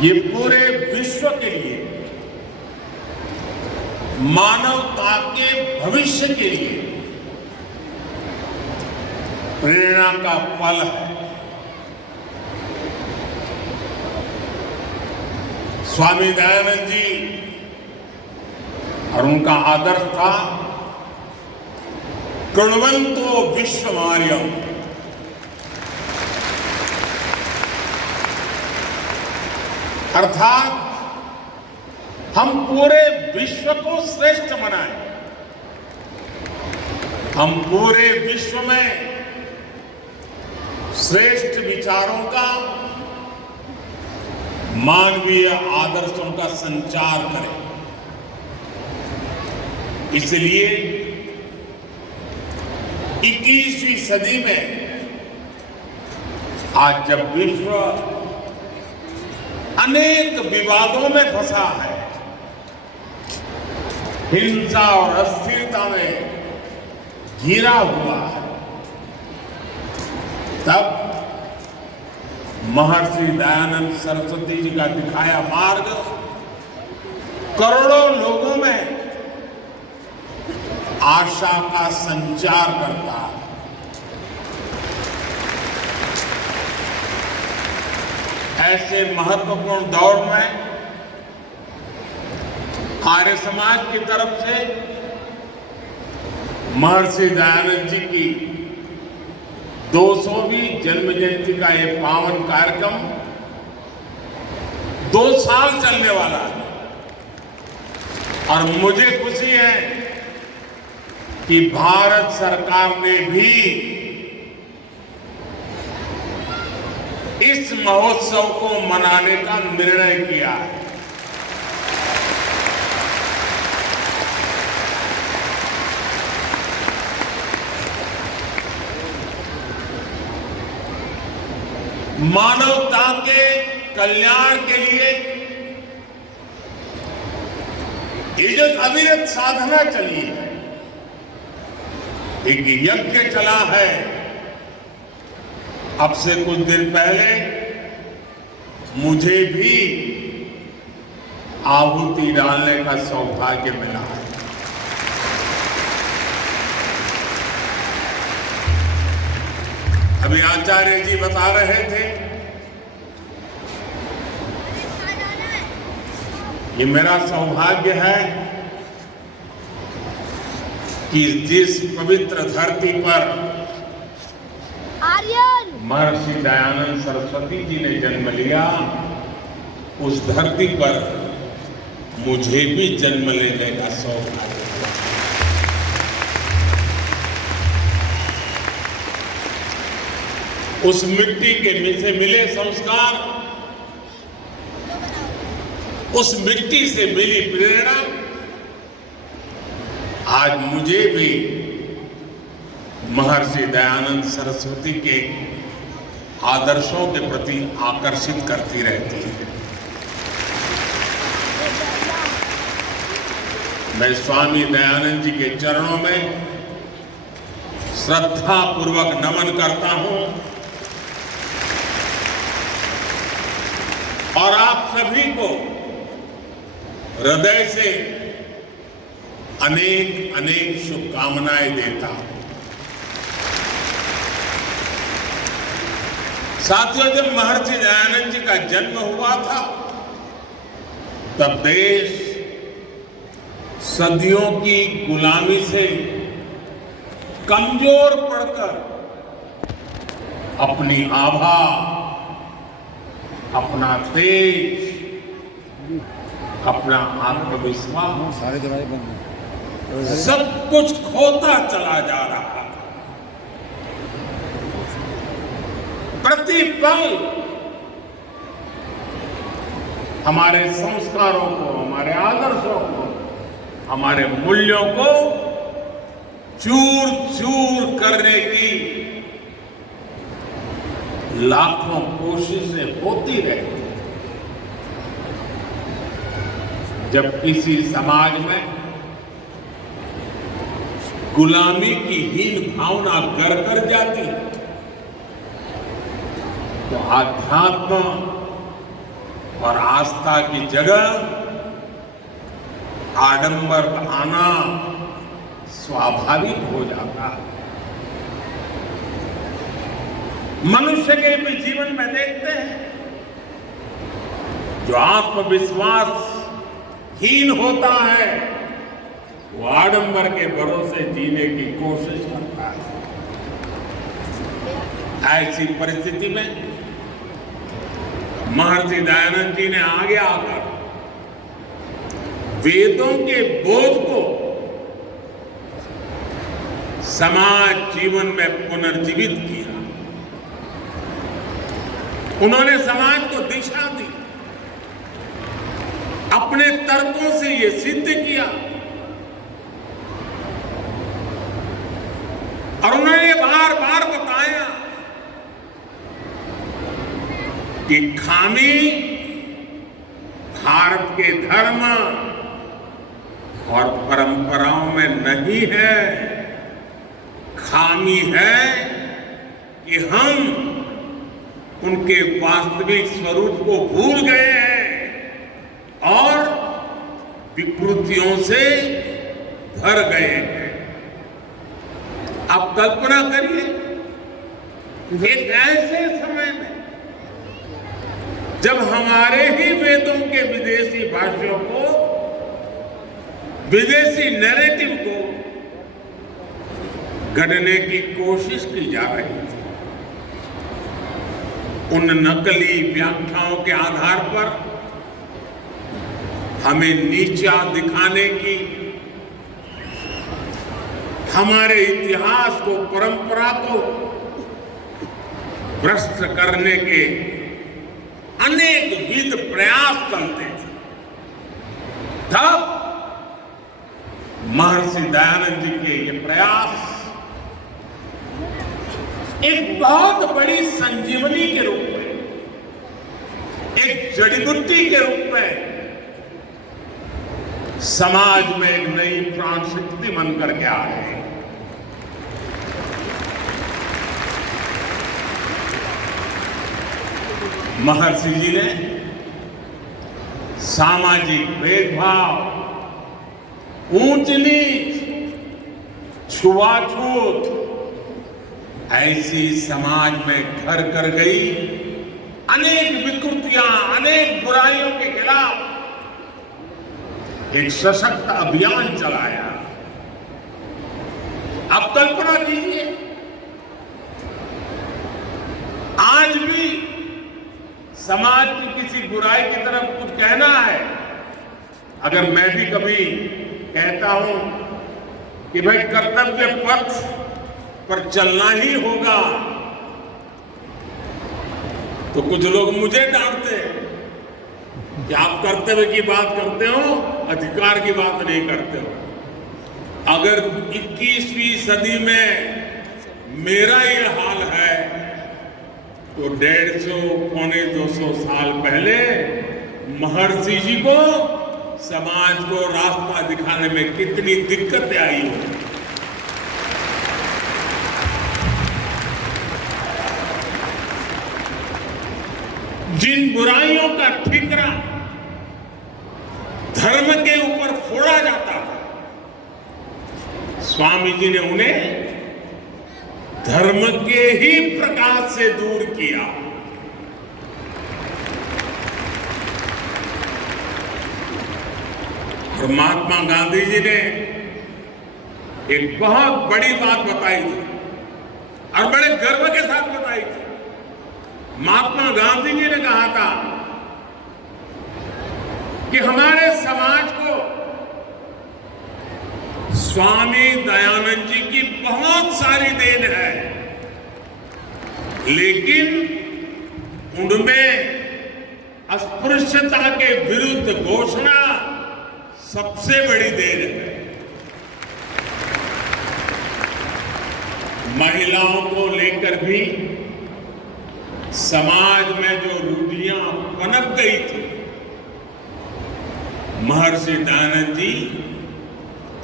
ये पूरे विश्व के लिए, मानवता के भविष्य के लिए प्रेरणा का पल है। स्वामी दयानंद जी और उनका आदर्श था कृण्वन्तो विश्वमार्यम्, अर्थात हम पूरे विश्व को श्रेष्ठ बनाएं, हम पूरे विश्व में श्रेष्ठ विचारों का, मानवीय आदर्शों का संचार करें। इसलिए 21वीं सदी में आज जब विश्व अनेक विवादों में फंसा है, हिंसा और अस्थिरता में घिरा हुआ है, तब महर्षि दयानंद सरस्वती जी का दिखाया मार्ग करोड़ों लोगों में आशा का संचार करता है। ऐसे महत्वपूर्ण दौर में आर्य समाज की तरफ से महर्षि दयानंद जी की 200वीं जन्म जयंती का यह पावन कार्यक्रम 2 साल चलने वाला है और मुझे खुशी है कि भारत सरकार ने भी इस महोत्सव को मनाने का निर्णय किया है। मानवता के कल्याण के लिए ये जो अविरत साधना चली है, एक यज्ञ चला है। अब से कुछ दिन पहले मुझे भी आहुति डालने का सौभाग्य मिला है। अभी आचार्य जी बता रहे थे, ये मेरा सौभाग्य है कि जिस पवित्र धरती पर महर्षि दयानंद सरस्वती जी ने जन्म लिया, उस धरती पर मुझे भी जन्म लेने का सौभाग्य हुआ। उस मिट्टी के से मिले संस्कार, उस मिट्टी से मिली प्रेरणा आज मुझे भी महर्षि दयानंद सरस्वती के आदर्शों के प्रति आकर्षित करती रहती है। मैं स्वामी दयानंद जी के चरणों में श्रद्धा पूर्वक नमन करता हूं और आप सभी को हृदय से अनेक अनेक शुभकामनाएं देता हूं। साथियों, जब महर्षि दयानंद जी का जन्म हुआ था तब देश सदियों की गुलामी से कमजोर पड़कर अपनी आभा, अपना तेज, अपना आत्मविश्वास सब कुछ खोता चला जा रहा था। प्रतिपल हमारे संस्कारों को, हमारे आदर्शों को, हमारे मूल्यों को चूर चूर करने की लाखों कोशिशें होती रहती। जब किसी समाज में गुलामी की हीन भावना घर कर जाती है तो आध्यात्म और आस्था की जगह आडंबर आना स्वाभाविक हो जाता है। मनुष्य के भी जीवन में देखते हैं, जो आत्मविश्वास हीन होता है वो आडंबर के भरोसे जीने की कोशिश करता है। ऐसी परिस्थिति में महर्षि दयानंद जी ने आगे आकर वेदों के बोध को समाज जीवन में पुनर्जीवित किया। उन्होंने समाज को दिशा दी, अपने तर्कों से ये सिद्ध किया और उन्होंने बार बार बताया कि खामी भारत के धर्म और परंपराओं में नहीं है, खामी है कि हम उनके वास्तविक स्वरूप को भूल गए हैं और विकृतियों से भर गए हैं। आप कल्पना करिए, एक ऐसे समय में जब हमारे ही वेदों के विदेशी भाषाओं को, विदेशी नैरेटिव को गढ़ने की कोशिश की जा रही थी, उन नकली व्याख्याओं के आधार पर हमें नीचा दिखाने की, हमारे इतिहास को, परंपरा को भ्रष्ट करने के अनेक विध प्रयास चलते थे। तब महर्षि दयानंद जी के ये प्रयास एक बहुत बड़ी संजीवनी के रूप में, एक जड़ी बूटी के रूप में समाज में एक नई प्राण शक्ति बनकर के आ रहे हैं। महर्षि जी ने सामाजिक भेदभाव, ऊंच नीच, छुआछूत ऐसी समाज में घर कर गई अनेक विकृतियां, अनेक बुराइयों के खिलाफ एक सशक्त अभियान चलाया। अब कल्पना कीजिए, आज भी समाज की किसी बुराई की तरफ कुछ कहना है, अगर मैं भी कभी कहता हूं कि भाई कर्तव्य पथ पर चलना ही होगा, तो कुछ लोग मुझे डांटते कि आप कर्तव्य की बात करते हो, अधिकार की बात नहीं करते हो। अगर 21वीं सदी में मेरा ये हाल है तो 150 पौने 200 साल पहले महर्षि जी को समाज को रास्ता दिखाने में कितनी दिक्कतें आई हो। जिन बुराइयों का ठिकरा धर्म के ऊपर फोड़ा जाता था, स्वामी जी ने उन्हें धर्म के ही प्रकाश से दूर किया। और महात्मा गांधी जी ने एक बहुत बड़ी बात बताई थी और बड़े गर्व के साथ बताई थी। महात्मा गांधी जी ने कहा था कि हमारे समाज को स्वामी दयानंद जी की बहुत सारी देन है, लेकिन उनमें अस्पृश्यता के विरुद्ध घोषणा सबसे बड़ी देन है। महिलाओं को लेकर भी समाज में जो रूढ़ियां पनप गई थी, महर्षि दयानंद जी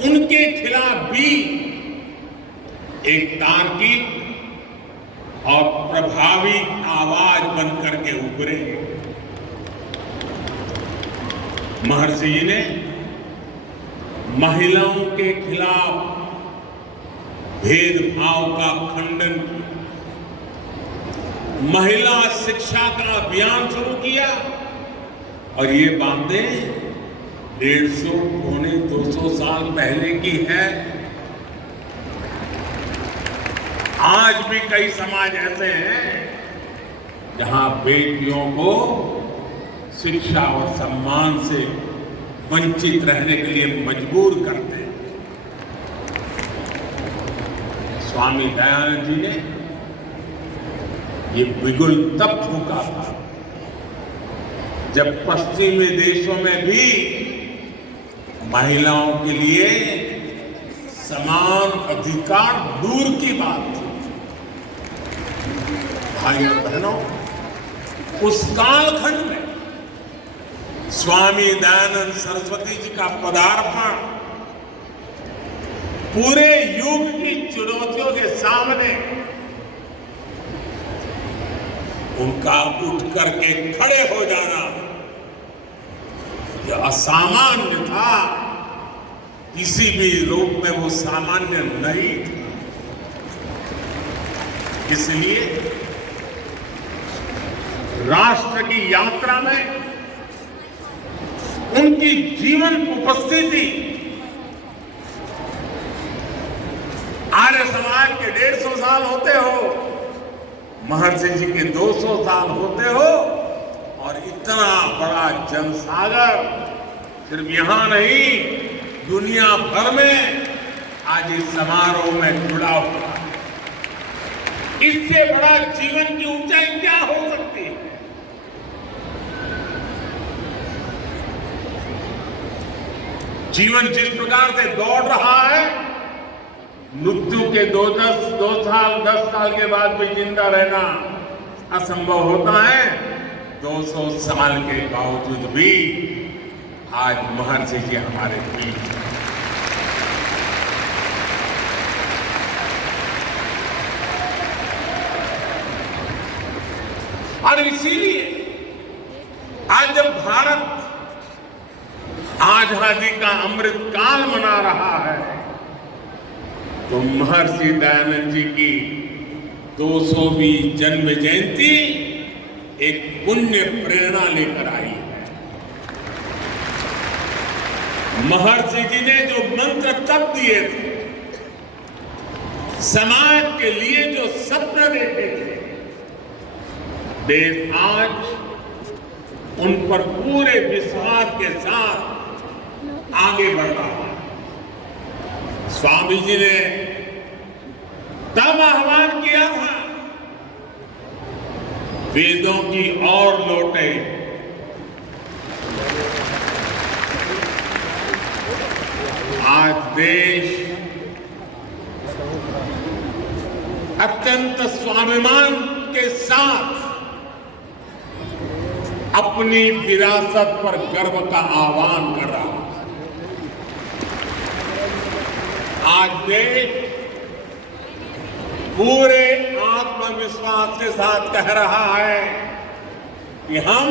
उनके खिलाफ भी एक तार्किक और प्रभावी आवाज बनकर के उभरे। महर्षि जी ने महिलाओं के खिलाफ भेदभाव का खंडन किया, महिला शिक्षा का अभियान शुरू किया और ये बातें 150 पौने 200 साल पहले की है। आज भी कई समाज ऐसे हैं जहां बेटियों को शिक्षा और सम्मान से वंचित रहने के लिए मजबूर करते हैं। स्वामी दयानंद जी ने ये बिगुल तब फूंका था जब पश्चिमी देशों में भी महिलाओं के लिए समान अधिकार दूर की बात थी। भाइयों बहनों, उस कालखंड में स्वामी दयानंद सरस्वती जी का पदार्पण पूरे युग की चुनौतियों के सामने उनका उठ करके खड़े हो जाना यह असामान्य था, किसी भी रूप में वो सामान्य नहीं था। इसलिए राष्ट्र की यात्रा में उनकी जीवन उपस्थिति आर्य समाज के 150 साल होते हो, महर्षि जी के 200 साल होते हो और इतना बड़ा जनसागर सिर्फ यहां नहीं दुनिया भर में आज इस समारोह में जुड़ा हुआ है। इससे बड़ा जीवन की ऊंचाई क्या हो सकती है? जीवन जिस प्रकार से दौड़ रहा है, मृत्यु के 2 साल 10 साल के बाद भी जिंदा रहना असंभव होता है। 200 साल के बावजूद भी आज महर्षि जी हमारे बीच हैं। और इसीलिए आज जब भारत आजादी का अमृत काल मना रहा है तो महर्षि दयानंद जी की 200वीं जन्म जयंती एक पुण्य प्रेरणा लेकर आई है। महर्षि जी ने जो मंत्र तब दिए थे, समाज के लिए जो सपने देखे थे, देश आज उन पर पूरे विश्वास के साथ आगे बढ़ रहा है। स्वामी जी ने तब आह्वान किया था, वेदों की ओर लौटे, आज देश अत्यंत स्वाभिमान के साथ अपनी विरासत पर गर्व का आह्वान कर रहा है। आज देश पूरे आत्मविश्वास के साथ कह रहा है कि हम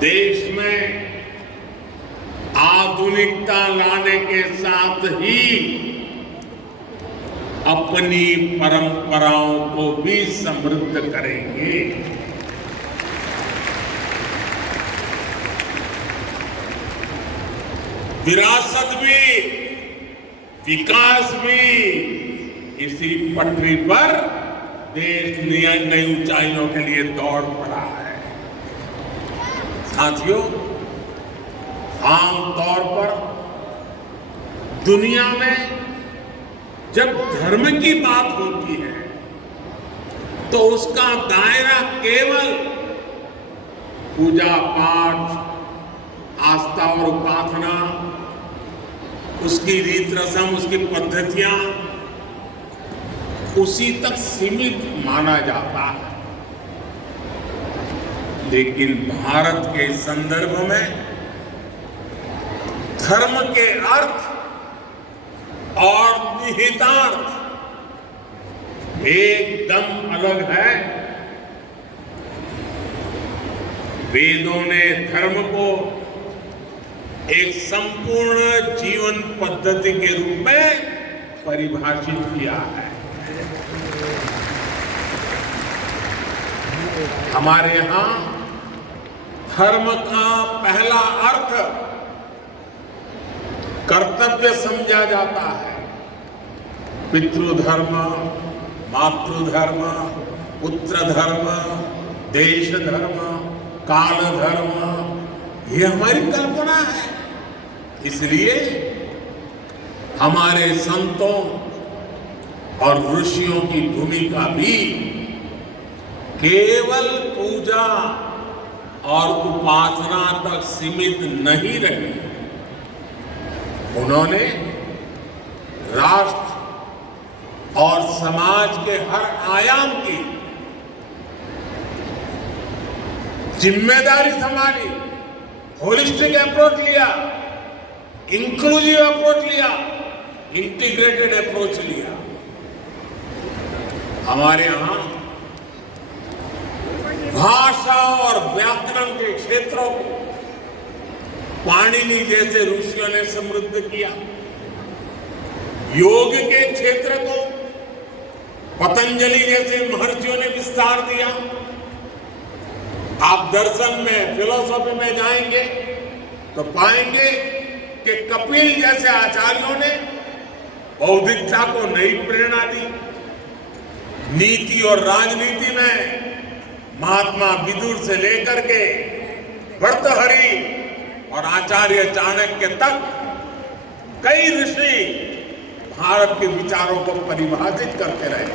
देश में आधुनिकता लाने के साथ ही अपनी परंपराओं को भी समृद्ध करेंगे। विरासत भी, विकास भी, इसी पटरी पर देश नई ऊंचाइयों के लिए दौड़ पड़ा है। साथियों, आमतौर पर दुनिया में जब धर्म की बात होती है तो उसका दायरा केवल पूजा पाठ, आस्था और उपासना, उसकी रीत रस्म, उसकी पद्धतियां, उसी तक सीमित माना जाता है। लेकिन भारत के संदर्भ में धर्म के अर्थ और निहितार्थ एकदम अलग है। वेदों ने धर्म को एक संपूर्ण जीवन पद्धति के रूप में परिभाषित किया है। हमारे यहां धर्म का पहला अर्थ कर्तव्य समझा जाता है। पितृधर्म, मातृधर्म, पुत्र धर्म, देश धर्म, काल धर्म, ये हमारी कल्पना है। इसलिए हमारे संतों और ऋषियों की भूमिका भी केवल पूजा और उपासना तक सीमित नहीं रही। उन्होंने राष्ट्र और समाज के हर आयाम की जिम्मेदारी संभाली, होलिस्टिक अप्रोच लिया, इंक्लूसिव अप्रोच लिया, इंटीग्रेटेड अप्रोच लिया। हमारे यहां भाषा और व्याकरण के क्षेत्रों को पाणिनि जैसे ऋषियों ने समृद्ध किया। योग के क्षेत्र को पतंजलि जैसे महर्षियों ने विस्तार दिया। आप दर्शन में, फिलॉसफी में जाएंगे तो पाएंगे कि कपिल जैसे आचार्यों ने बौद्धिकता को नई प्रेरणा दी। नीति और राजनीति में महात्मा विदुर से लेकर के भर्तृहरि और आचार्य चाणक्य तक कई ऋषि भारत के विचारों को परिभाषित करते रहे।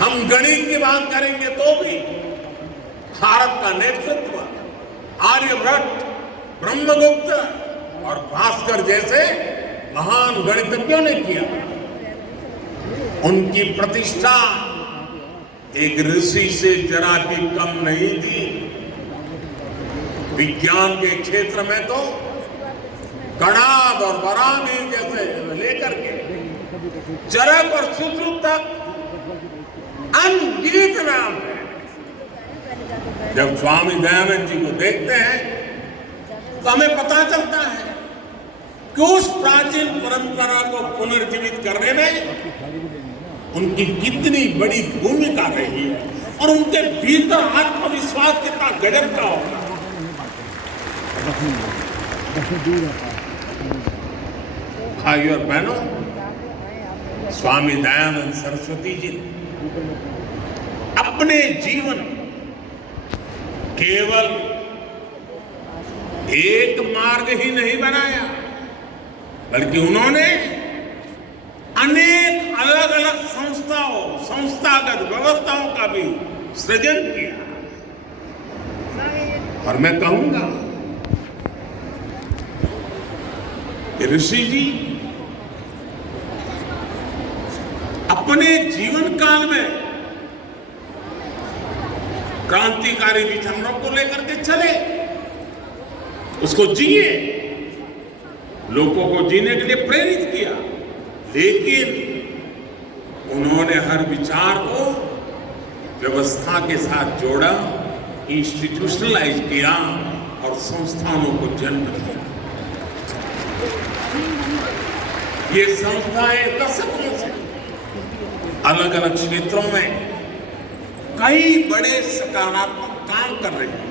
हम गणित की बात करेंगे तो भी भारत का नेतृत्व आर्यभट्ट, ब्रह्मगुप्त और भास्कर जैसे महान गणितज्ञों ने किया। उनकी प्रतिष्ठा एक ऋषि से जरा भी कम नहीं थी। विज्ञान के क्षेत्र में तो कणाद और वरामी जैसे लेकर के चरक और सुश्रुत तक अनगिनत नाम है। जब स्वामी दयानंद जी को देखते हैं तो हमें पता चलता है कि उस प्राचीन परंपरा को पुनर्जीवित करने में उनकी कितनी बड़ी भूमिका रही है और उनके भीतर आत्मविश्वास कितना गजब का होगा। भाई और बहनों, स्वामी दयानंद सरस्वती जी अपने जीवन केवल एक मार्ग ही नहीं बनाया, बल्कि उन्होंने अनेक अलग अलग संस्थाओं, संस्थागत व्यवस्थाओं का भी सृजन किया। और मैं कहूंगा कि ऋषि जी अपने जीवन काल में क्रांतिकारी विचारों को लेकर के चले, उसको जिए, लोगों को जीने के लिए प्रेरित किया, लेकिन उन्होंने हर विचार को व्यवस्था के साथ जोड़ा, इंस्टीट्यूशनलाइज किया और संस्थानों को जन्म दिया। ये संस्थाएं दशकों से अलग अलग क्षेत्रों में कई बड़े सकारात्मक काम कर रही हैं।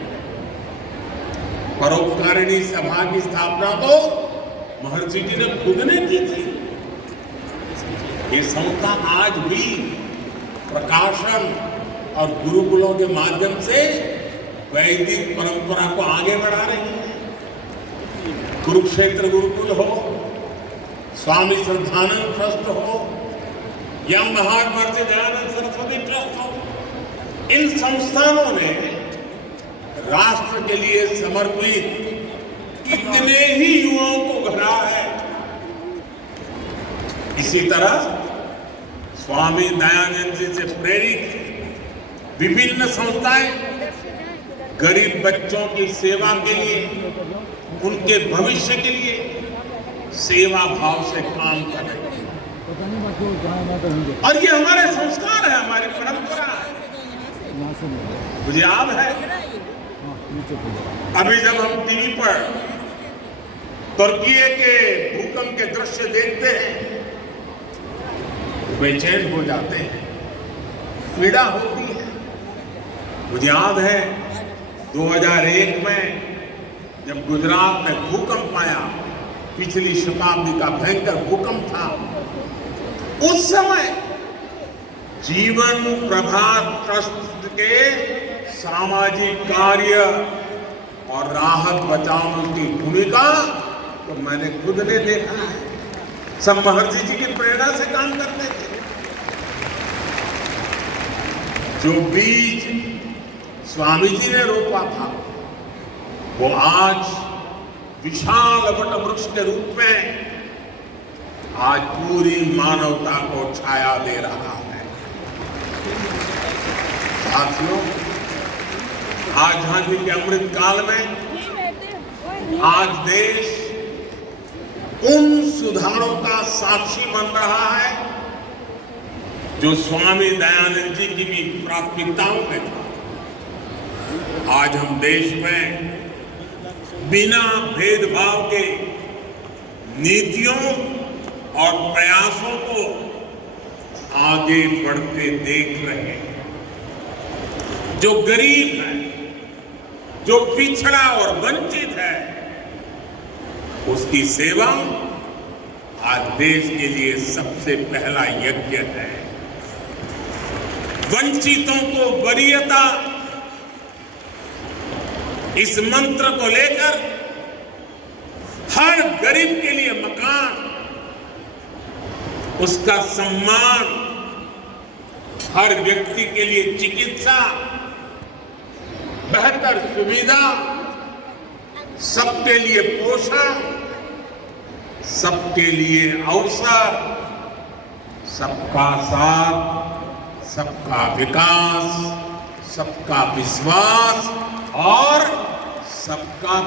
परोपकारिणी सभा की स्थापना तो महर्षि जी ने खुद ने की थी। ये संस्था आज भी प्रकाशन और गुरुकुलों के माध्यम से वैदिक परंपरा को आगे बढ़ा रही है। कुरुक्षेत्र गुरुकुल हो, स्वामी श्रद्धानंद ट्रस्ट हो या महान महर्षि दयानंद सरस्वती ट्रस्ट हो, इन संस्थानों ने राष्ट्र के लिए समर्पित कितने ही युवाओं को गढ़ा है। इसी तरह स्वामी दयानंद जी से प्रेरित विभिन्न संस्थाएं गरीब बच्चों की सेवा के लिए, उनके भविष्य के लिए सेवा भाव से काम कर रही है। और ये हमारे संस्कार है, हमारी परंपरा है। मुझे याद है अभी जब हम टीवी पर तुर्की के भूकंप के दृश्य देखते हैं बेचैन हो जाते हैं, पीड़ा होती है। मुझे याद है 2001 में जब गुजरात में भूकंप आया, पिछली शताब्दी का भयंकर भूकंप था, उस समय जीवन प्रभात ट्रस्ट के सामाजिक कार्य और राहत बचाव की भूमिका तो मैंने खुद ने देखा है। सब महर्षि जी की प्रेरणा से काम करते थे। जो बीज स्वामी जी ने रोपा था वो आज विशाल वट वृक्ष के रूप में आज पूरी मानवता को छाया दे रहा है। साथियों, आज झांसी के अमृत काल में आज देश उन सुधारों का साक्षी बन रहा है जो स्वामी दयानंद जी की भी प्राथमिकताओं में था। आज हम देश में बिना भेदभाव के नीतियों और प्रयासों को आगे बढ़ते देख रहे हैं। जो गरीब है, जो पिछड़ा और वंचित है, उसकी सेवा आज देश के लिए सबसे पहला यज्ञ है। वंचितों को वरीयता, इस मंत्र को लेकर हर गरीब के लिए मकान, उसका सम्मान, हर व्यक्ति के लिए चिकित्सा, बेहतर सुविधा, सबके लिए पोषण, सबके लिए अवसर, सबका साथ, सबका विकास, सबका विश्वास और सबका